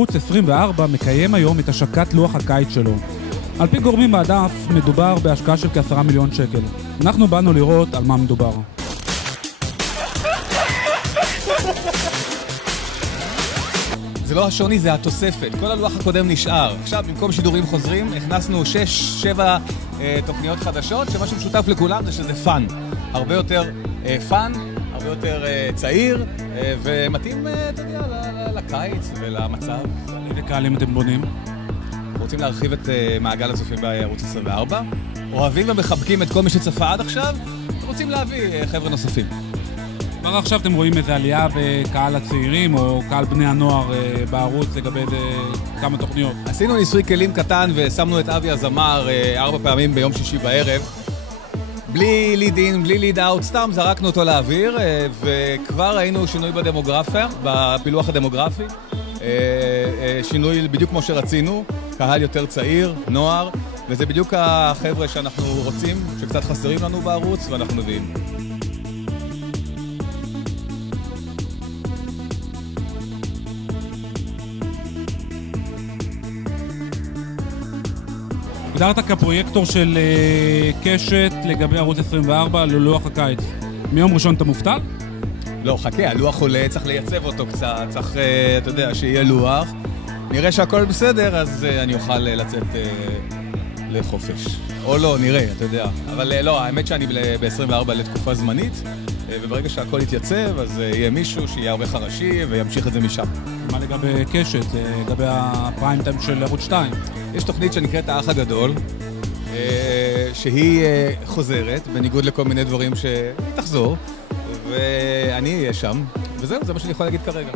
ערוץ 24 מקיים היום את השקת לוח הקיץ שלו. על פי גורמים מהדף מדובר בהשקעה של כ10 מיליון שקל. אנחנו באנו לראות על מה מדובר. זה לא השוני, זה התוספת. כל הלוח הקודם נשאר. עכשיו, במקום שידורים חוזרים, הכנסנו 6-7 תוכניות חדשות, שמה שמשותף לכולם זה שזה פאן. הרבה יותר פאן, הרבה יותר צעיר, ומתאים, אתה יודע, לקיץ ולמצב. איזה קהלים אתם בונים? רוצים להרחיב את מעגל הצופים בערוץ 24. אוהבים ומחבקים את כל מי שצפה עד עכשיו, רוצים להביא חבר'ה נוספים. כבר עכשיו אתם רואים איזו עלייה בקהל הצעירים או קהל בני הנוער בערוץ לגבי כמה תוכניות. עשינו ניסוי כלים קטן ושמנו את אבי הזמר 4 פעמים ביום שישי בערב. בלי ליד אין, בלי ליד אאוט, סתם זרקנו אותו לאוויר, וכבר ראינו שינוי בדמוגרפיה, בפילוח הדמוגרפי. שינוי בדיוק כמו שרצינו, קהל יותר צעיר, נוער, וזה בדיוק החבר'ה שאנחנו רוצים, שקצת חסרים לנו בערוץ, ואנחנו מביאים. הגדרת כפרויקטור של קשת לגבי ערוץ 24 ללוח הקיץ. מיום ראשון אתה מופתע? לא, חכה, הלוח עולה, צריך לייצב אותו קצת, צריך, אתה יודע, שיהיה לוח. נראה שהכל בסדר, אז אני אוכל לצאת לחופש. או לא, נראה, אתה יודע. אבל לא, האמת שאני ב-24 לתקופה זמנית, וברגע שהכל יתייצב, אז יהיה מישהו שיהיה עורך הראשי וימשיך את זה משם. מה לגבי קשת, לגבי הפריים טיים של ערוץ 2? יש תוכנית שנקראת האח הגדול, שהיא חוזרת, בניגוד לכל מיני דברים שתחזור, ואני אהיה שם, וזהו, זה מה שאני יכול להגיד כרגע.